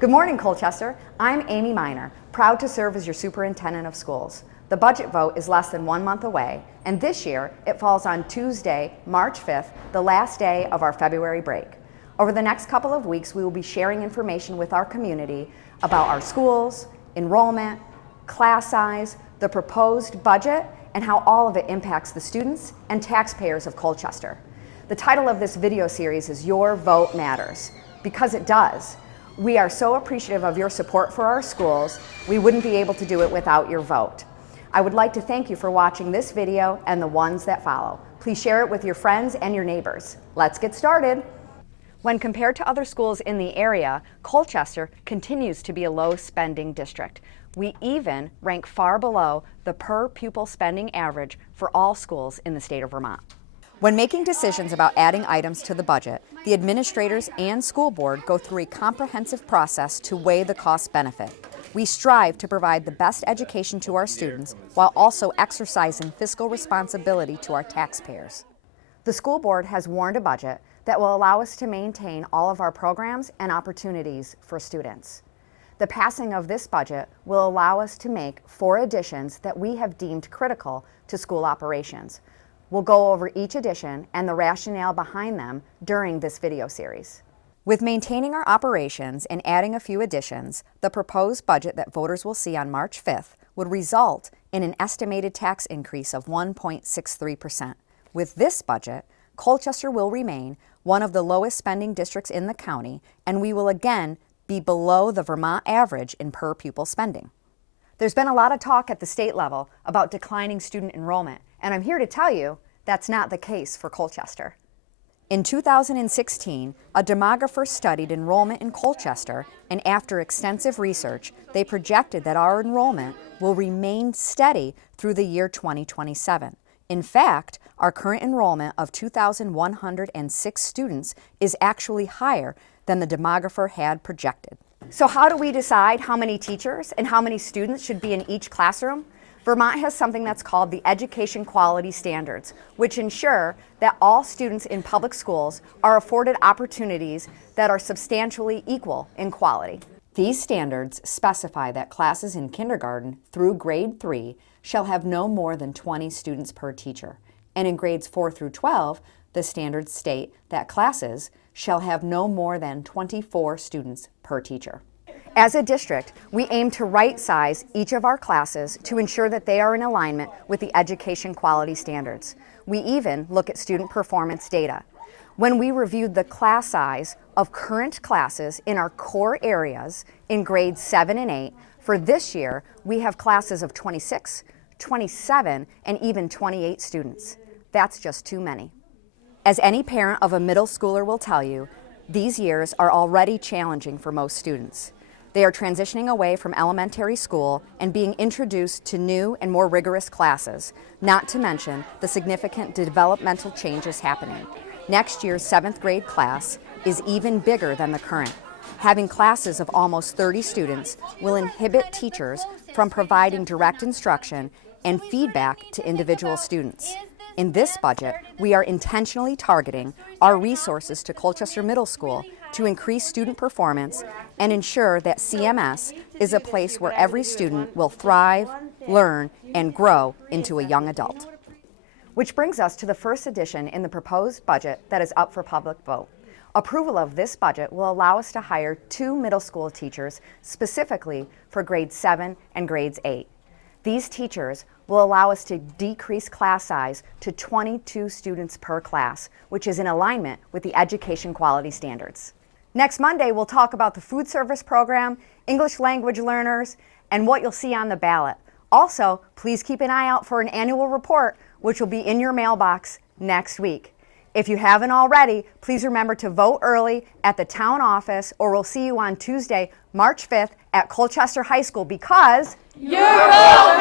Good morning, Colchester. I'm Amy Minor, proud to serve as your superintendent of schools. The budget vote is less than 1 month away, and this year it falls on Tuesday, March 5th, the last day of our February break. Over the next couple of weeks, we will be sharing information with our community about our schools, enrollment, class size, the proposed budget, and how all of it impacts the students and taxpayers of Colchester. The title of this video series is Your Vote Matters, because it does. We are so appreciative of your support for our schools. We wouldn't be able to do it without your vote. I would like to thank you for watching this video and the ones that follow. Please share it with your friends and your neighbors. Let's get started. When compared to other schools in the area, Colchester continues to be a low-spending district. We even rank far below the per-pupil spending average for all schools in the state of Vermont. When making decisions about adding items to the budget, the administrators and school board go through a comprehensive process to weigh the cost-benefit. We strive to provide the best education to our students while also exercising fiscal responsibility to our taxpayers. The school board has warned a budget that will allow us to maintain all of our programs and opportunities for students. The passing of this budget will allow us to make 4 additions that we have deemed critical to school operations. We'll go over each addition and the rationale behind them during this video series. With maintaining our operations and adding a few additions, the proposed budget that voters will see on March 5th would result in an estimated tax increase of 1.63%. With this budget, Colchester will remain one of the lowest spending districts in the county, and we will again be below the Vermont average in per-pupil spending. There's been a lot of talk at the state level about declining student enrollment, and I'm here to tell you that's not the case for Colchester. In 2016, a demographer studied enrollment in Colchester, and after extensive research, they projected that our enrollment will remain steady through the year 2027. In fact, our current enrollment of 2,106 students is actually higher than the demographer had projected. So how do we decide how many teachers and how many students should be in each classroom? Vermont has something that's called the Education Quality Standards, which ensure that all students in public schools are afforded opportunities that are substantially equal in quality. These standards specify that classes in kindergarten through grade 3 shall have no more than 20 students per teacher. And in grades 4 through 12, the standards state that classes shall have no more than 24 students per teacher. As a district, we aim to right-size each of our classes to ensure that they are in alignment with the education quality standards. We even look at student performance data. When we reviewed the class size of current classes in our core areas in grades 7 and 8, for this year, we have classes of 26, 27, and even 28 students. That's just too many. As any parent of a middle schooler will tell you, these years are already challenging for most students. They are transitioning away from elementary school and being introduced to new and more rigorous classes, not to mention the significant developmental changes happening. Next year's 7th grade class is even bigger than the current. Having classes of almost 30 students will inhibit teachers from providing direct instruction and feedback to individual students. In this budget, we are intentionally targeting our resources to Colchester Middle School to increase student performance and ensure that CMS is a place where every student will thrive, learn, and grow into a young adult. Which brings us to the first addition in the proposed budget that is up for public vote. Approval of this budget will allow us to hire 2 middle school teachers specifically for grades 7 and grades 8. These teachers will allow us to decrease class size to 22 students per class, which is in alignment with the education quality standards. Next Monday, we'll talk about the food service program, English language learners, and what you'll see on the ballot. Also, please keep an eye out for an annual report, which will be in your mailbox next week. If you haven't already, please remember to vote early at the town office, or we'll see you on Tuesday, March 5th at Colchester High School, because your vote